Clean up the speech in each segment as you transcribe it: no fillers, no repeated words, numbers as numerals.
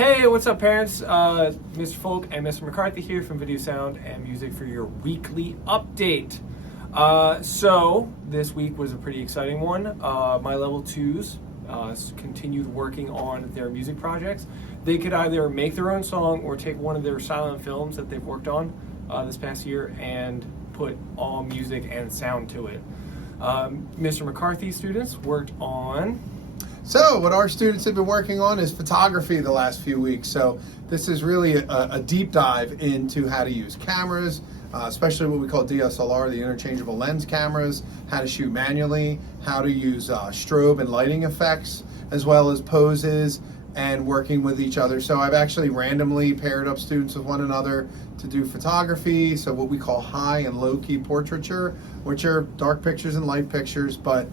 Hey, what's up, parents? Mr. Folk and Mr. McCarthy here from Video Sound and Music for your weekly update. So this week was a pretty exciting one. My level 2s continued working on their music projects. They could either make their own song or take one of their silent films that they've worked on this past year and put all music and sound to it. Mr. McCarthy students worked on... So what our students have been working on is photography the last few weeks. So this is really a deep dive into how to use cameras, especially what we call DSLR, the interchangeable lens cameras, how to shoot manually, how to use strobe and lighting effects, as well as poses and working with each other. So I've actually randomly paired up students with one another to do photography, so what we call high and low key portraiture, which are dark pictures and light pictures, but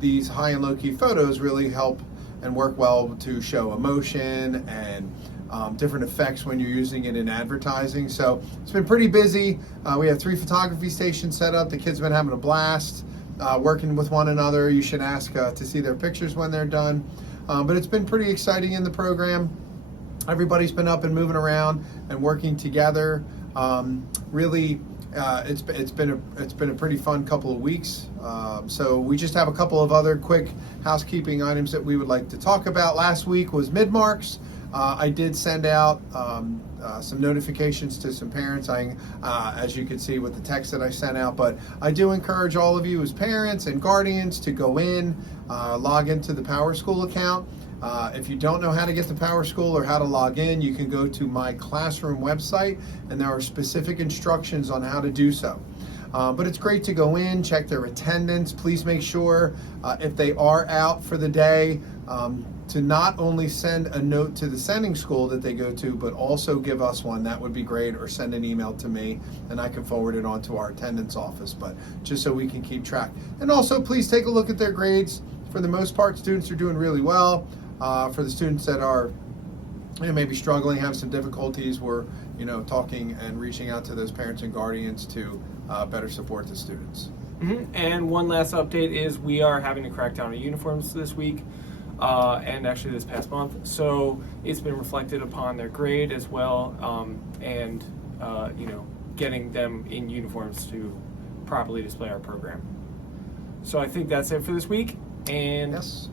these high and low key photos really help and work well to show emotion and different effects when you're using it in advertising. So it's been pretty busy. We have 3 photography stations set up. The kids have been having a blast working with one another. You should ask to see their pictures when they're done. But it's been pretty exciting in the program. Everybody's been up and moving around and working together. Really, it's been a pretty fun couple of weeks. So we just have a couple of other quick housekeeping items that we would like to talk about. Last week was mid-marks. I did send out some notifications to some parents, as you can see with the text that I sent out, but I do encourage all of you as parents and guardians to go in, log into the PowerSchool account. If you don't know how to get to PowerSchool or how to log in, you can go to my classroom website and there are specific instructions on how to do so. But it's great to go in, check their attendance. Please make sure if they are out for the day to not only send a note to the sending school that they go to, but also give us one. That would be great, or send an email to me and I can forward it on to our attendance office, but just so we can keep track. And also please take a look at their grades. For the most part, students are doing really well. For the students that are maybe struggling, have some difficulties, we're talking and reaching out to those parents and guardians to better support the students. And one last update is we are having to crack down on uniforms this week and actually this past month. So it's been reflected upon their grade as well, and getting them in uniforms to properly display our program. So I think that's it for this week. And yes.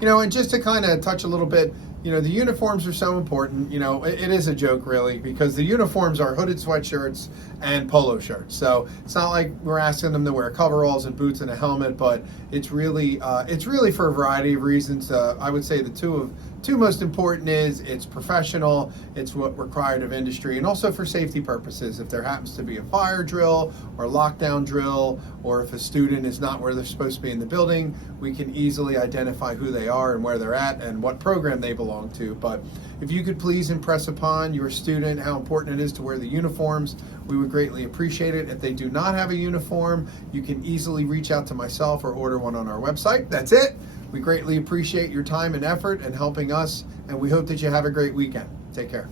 And just to kind of touch a little bit, the uniforms are so important. It is a joke really, because the uniforms are hooded sweatshirts and polo shirts. So it's not like we're asking them to wear coveralls and boots and a helmet, but it's really for a variety of reasons. I would say the two most important is it's professional, it's what required of industry, and also for safety purposes. If there happens to be a fire drill or lockdown drill, or if a student is not where they're supposed to be in the building, we can easily identify who they are and where they're at and what program they belong to. But if you could please impress upon your student how important it is to wear the uniforms, we would greatly appreciate it. If they do not have a uniform, you can easily reach out to myself or order one on our website. That's it. We greatly appreciate your time and effort and helping us, and we hope that you have a great weekend. Take care.